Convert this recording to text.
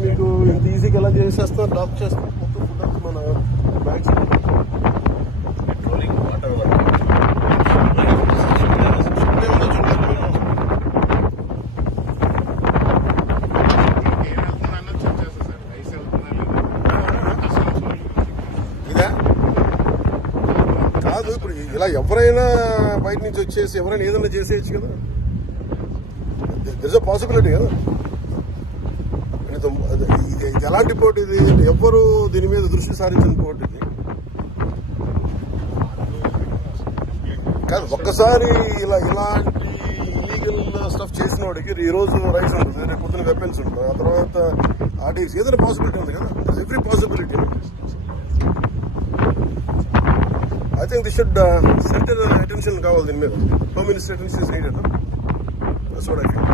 మీకు ఇంత ఈజీగా ఎలా చేసేస్తున్నారు, డాక్ చేస్తున్నారు మొత్తం ఫుడ్ మన మ్యాక్సిమం ఇదా కాదు. ఇప్పుడు ఇలా ఎవరైనా బయట నుంచి వచ్చేసి ఎవరైనా ఏదైనా చేసేయచ్చు కదా, దిస్ అ పాసిబిలిటీ కదా. ఇది ఎలాంటి పోటీ ఇది? ఎవ్వరు దీని మీద దృష్టి సారించిన పోటీ ఇది కాదు. ఒక్కసారి ఇలాంటి ఇలీగల్ స్టఫ్ చేసిన వాడికి ఈ రోజు రైట్స్ ఉంటుంది, రేపు పొద్దున వెపన్స్ ఉంటుంది, ఆ తర్వాత ఆర్టీసీ ఏదైనా పాసిబిలిటీ ఉంది కదా. Every possibility. I think this should centre attention కావాలి దీని మీద. Home minister attention is needed. That's what I feel.